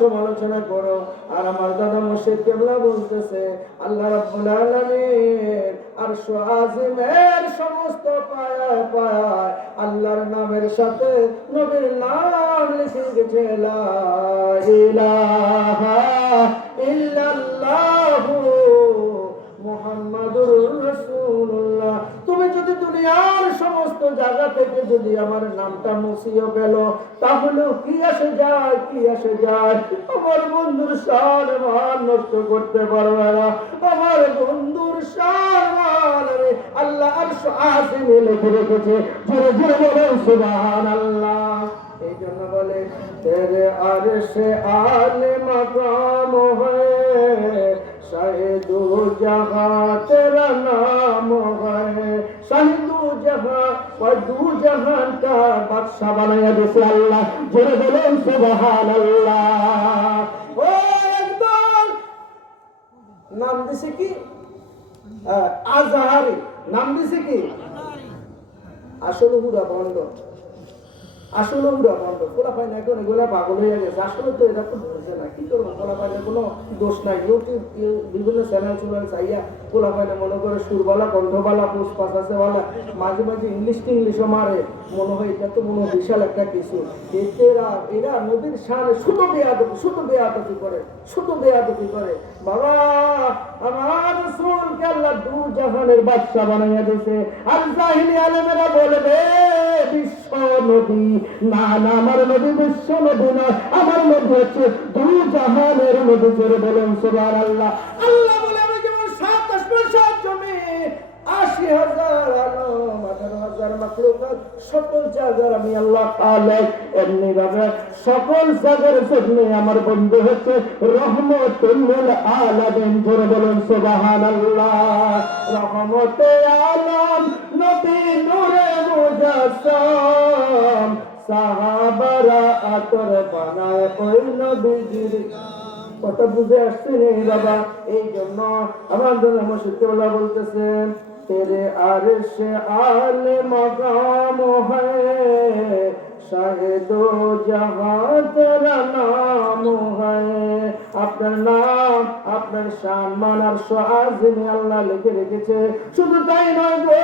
সমালোচনা করো। আর আমার দাদা মুর্শিদ কেবলা বলতেছে, আল্লাহ রাব্বুল আলামিন সমস্ত আল্লাহর নামের সাথে নবীর নাম লিখে গেছে, লা ইলাহা ইল্লাল্লাহু মুহাম্মাদুর রাসূলুল্লাহ। তুমি যদি দুনিয়ার সমস্ত জায়গা থেকে যদি আমার নামটা মুছিয়ে গেল তাহলে কি আসে যায় কি আসে যায় আমার বন্ধুর সার মান নষ্ট করতে পারবে না আমার বন্ধুর সার মান রে আল্লাহ আরশ আসিমে লিখে রেখেছে জোরে জোরে বলে সুবহানাল্লাহ এই জন্য বলে তেরে আরশে আলে মাকাম হয় शायद जहाँ तेरा नाम है সাহিদু জাহান দু বাদশা বানাইয়া দিছে আল্লাহ। জোরে বলেন ও নাম দিছে কি? আজহারি। নাম দিছে কি? আসলে হুদা বন্ধ। আসলে উড়া বন্ধ। পোলা পাই না এখন এগুলা পাগল হয়ে গেছে। আসলে তো এটা তো বুঝছে না। কি করব? পাই না কোনো দোষ নাই। ইউটিউব বিভিন্ন চ্যানেল চ্যানেল চাইয়া পাই না মনে করে সুরবালা, কণ্ঠবালা পুষ্পাস আছে বলা মাঝে মাঝে ইংলিশ ইংলিশও মারে। মনে হয় এটা তো মনে বিশাল একটা কিছু। এরা এরা নদীর সামনে শুধু বেয়াদবি শুধু বেয়াদবি করে শুধু বেয়াদবি করে। বাবা, আমার রসুলকে আল্লাহ দু জাহানের বাদশা বানাইয়া দিয়েছে। আর জাহিলি আলেমেরা বলবে, বিশ্ব না না, আমার বিশ্ব না। আমার হচ্ছে দু জাহানের বলেন আল্লাহ আল্লাহ বলে, আমি যেমন সাত আসমান সাত জমি, আশি হাজার আঠারো হাজার সকল জায়গার আমি আল্লাহ এমনি সকল জায়গার জন্য আমার বন্ধু হচ্ছে রহমতুল আলামিন, জোরে বলেন, সুবহানাল্লাহ। রহমতে আলম মুজাসসাম। সাহাবারা আতর বানায় ওই নবীজির। কথা বুঝে আসছে বাবা? এই জন্য আমার জন্য সত্যি বলতেছেন, তেরে আরশ আলে মকাম হ্যায় শাহেদ জাহাঁ তেরা নাম হ্যায় আপনার নাম আপনার সম্মান আর সোহাজিনে আল্লাহ লিখে রেখেছে শুধু তাই নয় গো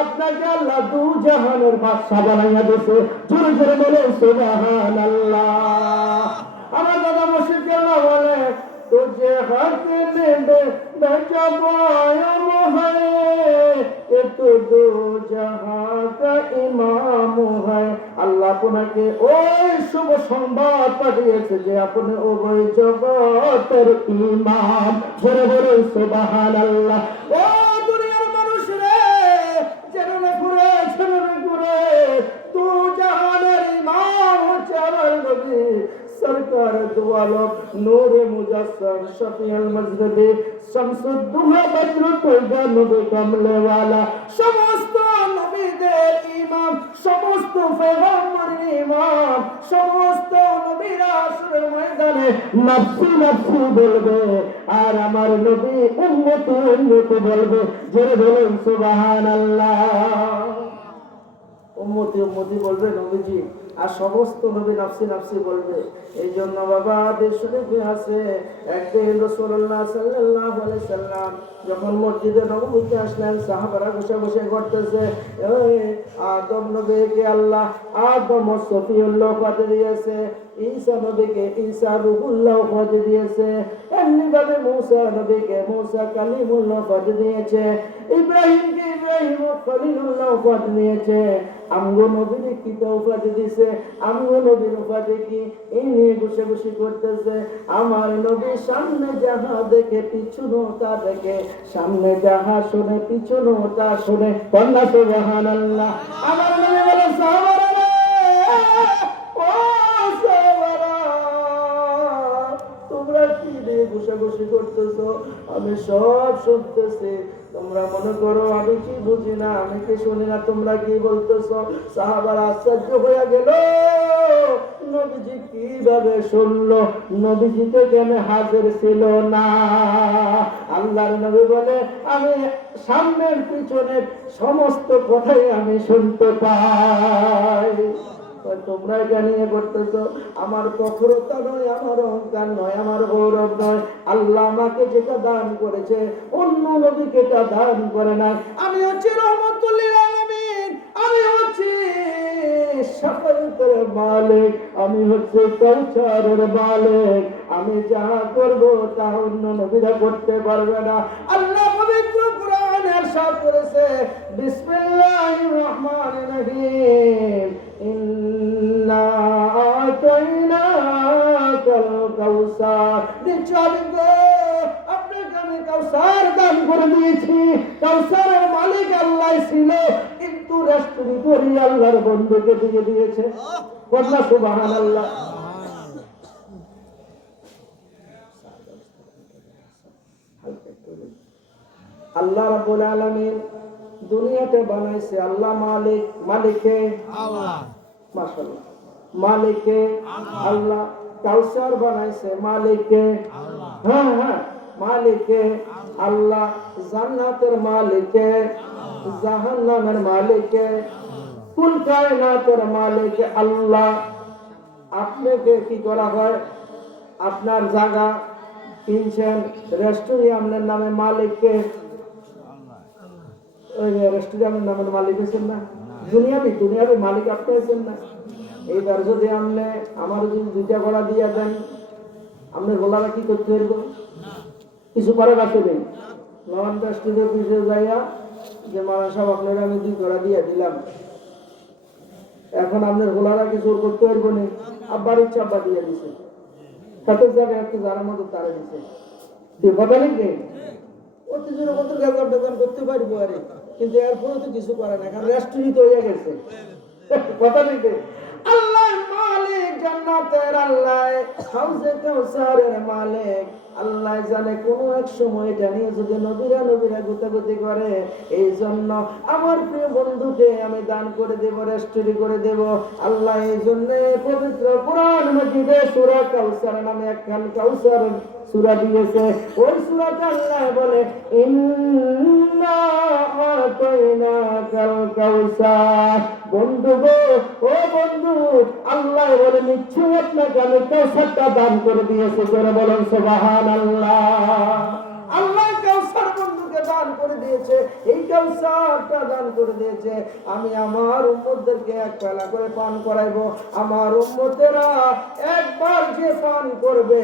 আপনাকে আল্লাহ দু জাহানের বাদশা বানাইয়া দিয়েছে জোরে জোরে বলে সুবহান আল্লাহ আমার দাদা মুর্শিদ কেন বলে तुझे हक में बचबायम है ये तो दो जहां का इमाम है আল্লাহ আপনাকে ওই শুভ সংবাদ পাঠিয়েছে যে আপনি উভয় জগতের ইমাম ধরে বলে সুবাহান আল্লাহ সমস্ত সমস্ত সমস্ত বলবে। আর আমার নবী উন্নত উন্নত বলবে। যে বলুন সুবহানাল্লাহ। উম্মতি উম্মতি বলবে নবীজি। আর সমস্ত নবী নাফসি নাফসি বলবে। এই জন্য বাবা আদেশ শরীফে আছে। একদিন রসুল্লাহ আলাইহি সাল্লাম যখন মসজিদে নববীতে আসলেন, সাহাবারা বসে বসে করতেছে আদম নবীকে আল্লাহ আদম সফিউল্লাহ উপাধি দিয়েছে, ঈসা নবীকে ঈসা রুহুল্লাহ উপাধি দিয়েছে এমনি ভাবে মূসা নবীকে মূসা কালিমুল্লাহ উপাধি দিয়েছে, ইব্রাহিমকে ইব্রাহিম খলিলুল্লাহ উপাধি দিয়েছে আমগো নবীর কি উপাধি দিছে? আমগো নবীর উপাধি কি এই নিয়ে বসে বসে করতেছে? আমার নবী সামনে যাহা দেখে পিছনও তা দেখে। সামনে যাহা শুনে পিছনও তা শুনে। কন্যা সুবহানাল্লাহ। আমার নবী বলে, সাহাবারা ঘুষাঘুষি করতেছো, আমি সব শুনতেছি। তোমরা মনে করো, আমি কি বুঝি না, আমি কি শুনি না, তোমরা কি বলতেছো? সাহাবার আশ্চর্য হয়ে গেল, নবীজি কীভাবে শুনলো? নবীজি তো কেন হাজির ছিল না? আল্লাহর নবী বলে, আমি সামনের পিছনের সমস্ত কথাই আমি শুনতে পাই। তোমরা এটা নিয়ে করতেছো। আমার কখরতা নয়, আমার অহংকার নয়, আমার গৌরব নয়। আল্লাহ আমাকে যেটা দান করেছে, অন্য নবীকে এটা দান করে নাই। আমি হচ্ছি রহমতুল্লিল আলামিন, আমি হচ্ছি সকলের মালিক, আমি হচ্ছে কৌচারের মালিক। আমি যা করব তা অন্য নবীরা করতে পারবে না। আল্লাহ পবিত্র ইশার করেছে। বিসমিল্লাহির রহমানির রহিম। ইন্না আতাইনাকাল কাউসার। দিচ্ছি গো, আপনাকে আমি কাউসার দান করে দিয়েছি। কাউসারের মালিক আল্লাহ ছিল, কিন্তু রাষ্ট্রপতি আল্লাহর বন্ধুকে দিয়ে দিয়েছে। কন্যা সুবহানাল্লাহ। আল্লাহ আল্লাহ রাব্বুল দুনিয়াতে বানাইছে আল্লাহ মালিক মালিকে মাশাআল্লাহ মালিকে আল্লাহ। কাউসার বানাইছে মালিকে হ্যাঁ হ্যাঁ মালিকে আল্লাহ। জান্নাতের মালিকে জাহান্নামের মালিকে কুল কায়নাতের মালিকে আল্লাহ। আপনাকে কি করা হয়? আপনার জায়গা কিনছেন রেস্টুরিয়ামের নামে মালিককে রেস্টুরেন্টের নামের মালিক হয়েছেন না। দুনিয়াবি দুনিয়াবি মালিক আপনি হয়েছেন না। এইবার যদি আপনি আমার যদি দুইটা গড়া দিয়ে দেন আপনি গোলারা কি করতে পারব কিছু রাখতে নেই। নবান রেস্টুরেন্টের পিছিয়ে যাইয়া যে মারা সব আপনার আমি দুই গড়া দিয়ে দিলাম। এখন আপনার গোলারা কিছু করতে পারব না? আব্বার ইচ্ছা আব্বা দিয়ে দিছে। সাথে যাবে একটু যার মতো তারা দিছে। কথা নেই অতি জোরে কত গাজার দোকান করতে পারব আরে। কিন্তু এরপরে তো কিছু করে না, কারণ রেস্টুরেন্ট হয়ে গেছে। কথা নেই আল্লাহ মালিক জান্নাতের আল্লাহ হাউসে কাউসারের মালিক। আল্লাহ জানে কোন এক সময় এটা নিয়ে যদি নবীরা নবীরা গুতাগুতি করে এই জন্য আমার প্রিয় বন্ধুকে আমি দান করে দেব রেস্টুরি করে দেব। আল্লাহ এই জন্য পবিত্র কোরআন মজিদে সূরা কাউসার নামে একখান কাউসার সূরা দিয়েছে। ওই সুরাটা আল্লাহ বলে, ইন্না বন্ধু গো, ও বন্ধু, আল্লাহ বলে, নিশ্চয়ই আপনাকে আমি কাউসারটা দান করে দিয়েছে। করে বলেন, সুবহানাল্লাহ আল্লাহ কাউসার বন্ধুকে দান করে দিয়েছে, এই কাউসারটা দান করে দিয়েছে। আমি আমার উম্মতদেরকে এক পেলা করে পান করাইবো। আমার উম্মতেরা একবার যে পান করবে,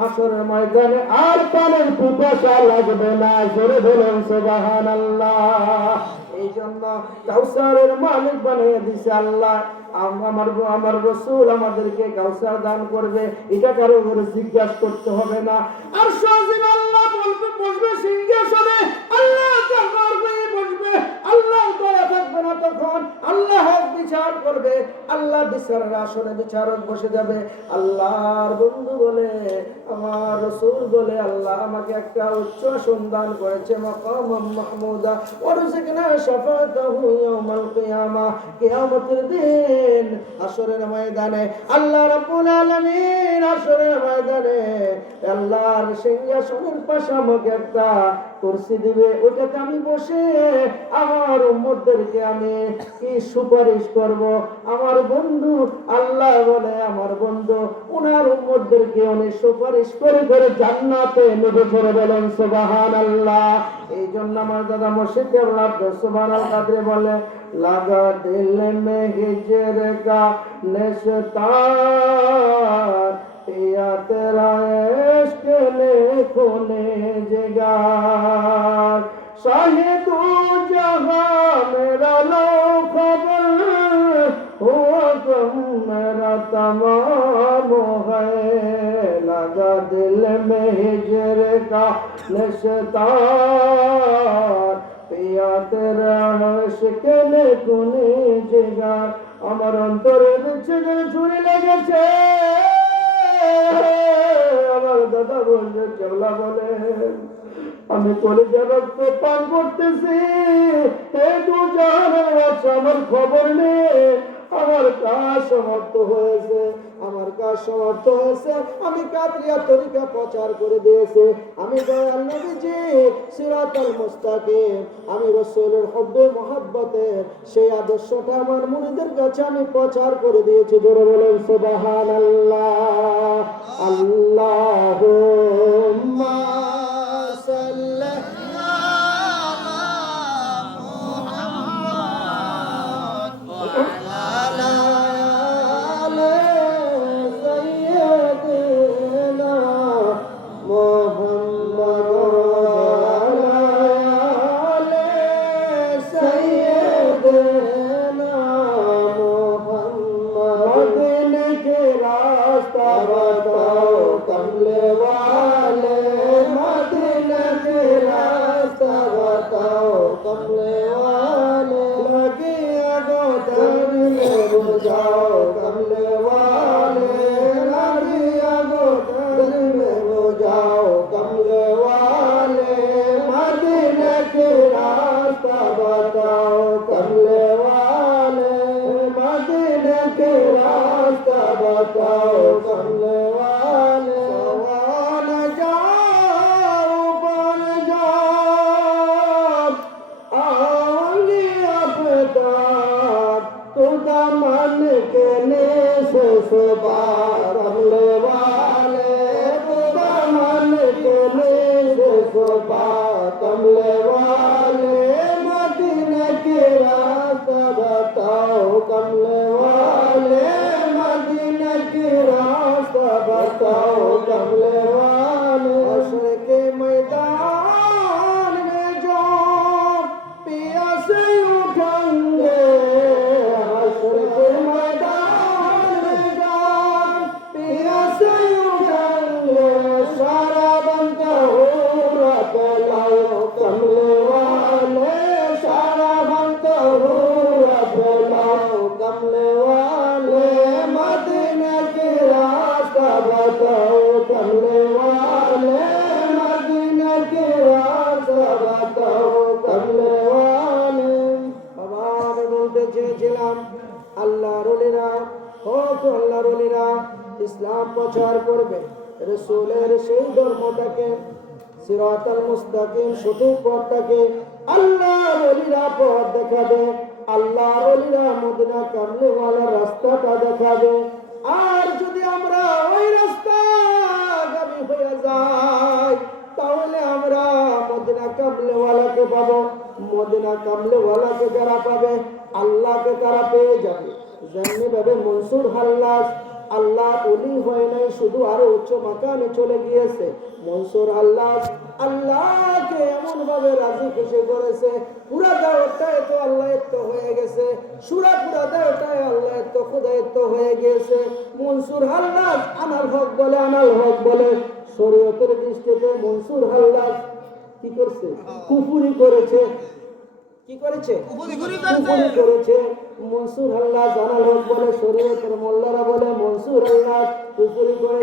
হাসরের ময়দানে আর পানের পিপাসা লাগবে না। জোরে বলেন, সুবহানাল্লাহ। এই জন্য কাউসারের মালিক বানিয়ে দিছে আল্লাহ। আমার আমার রসুল আমাদেরকে কাউসার দান করবে। এটা কারও জিজ্ঞাসা করতে হবে না। আর সহজে আল্লাহ বলবে, বসবে, সিংহাসনে আল্লাহ দরবার হয়ে বসবে আল্লাহ বিচার করবে আল্লাহ বিচারের আসনে বিচারক বসে যাবে। আল্লাহর বন্ধু বলে, আমার রসুল বলে, আল্লাহ আমাকে একটা উচ্চ সন্ধান করেছে, মাকাম মাহমুদা। ওরসিকনা শাফাতাহু ইয়াউমাল কিয়ামা। কিয়ামতের দিন আসরের ময়দানে, আল্লাহ রাব্বুল আলামিন আসরের ময়দানে, আল্লাহর সিংহাসনের পাশে আমাকে একটা কুরসি দিবে, ওটাতে আমি বসে আমার উম্মতদেরকে আমি কি সুপারিশ করব? আমার বন্ধু, আল্লাহ বলে আমার বন্ধু ওনার উম্মতদেরকে উনি সুপারিশ করে করে জান্নাতে নেবে করে বলেন, সুবহানাল্লাহ। এই জন্য আমার দাদা মুর্শিদ কেবলা সুবহানাল কাদরে বলে, লাগা দিল মে হিজর কা নেশতার। पिया तेरा इश्क ले खोने जगार शाहिद जहां मेरा लो खबर हुआ तुम मेरा तमाम है लगा दिल में हिजर का निशतार पिया तेरा इश्क ले खोने जगार আমার অন্তরে বিচ্ছেদের ছুরি লেগেছে আমার দাদা বলছে কেবলা বলে, আমি কলেজে রক্ত পান করতেছি। এই দু আছে আমার খবর নেই। আমার কাজ সমাপ্ত হয়েছে, আমার কাজ সমাপ্ত হয়েছে, আমি কাতরিয়া তরিকা প্রচার করে দিয়েছে। আমি দয়াল নবীজি, সিরাতাল মুস্তাকিম, আমি রসুলের হব্বে সেই আদর্শটা আমার মনিদের কাছে আমি প্রচার করে দিয়েছি। জোরে বলেন সুবাহান আল্লাহ আল্লাহ রসুলের সেই ধর্মটাকে, সিরাতাল মুস্তাকিম, সঠিক পথটাকে আল্লাহ রলিরা পথ দেখাবে আল্লাহ রলিরা মদিনা কামলেওয়ালা রাস্তাটা দেখাবে। আর যদি আমরা ওই রাস্তা গামী হয়ে যাই, তাহলে আমরা মদিনা কামলেওয়ালাকে পাবো। মদিনা কামলেওয়ালাকে যারা পাবে? আল্লাহকে তারা পেয়ে যাবে? যেমনি ভাবে মনসুর হাল্লাস আল্লাহ উলি হয় নাই, শুধু আরও উচ্চ মাকানে চলে গিয়েছে। মনসুর আল্লাহ, আল্লাহকে এমন ভাবে রাজি খুশি করেছে, পুরা তো হয়ে গেছে, সুরা পুরা হয়ে গিয়েছে। মনসুর হক বলে, আনাল হক বলে, শরীয়তের দৃষ্টিতে মনসুর হাল্লাস কি করছে? কুফুরি করেছে। কি করেছে? করেছে। মনসুর আল্লাহ জানাল বলে শরীয়তের মোল্লারা বলে মনসুর হল্লা কুফরি করে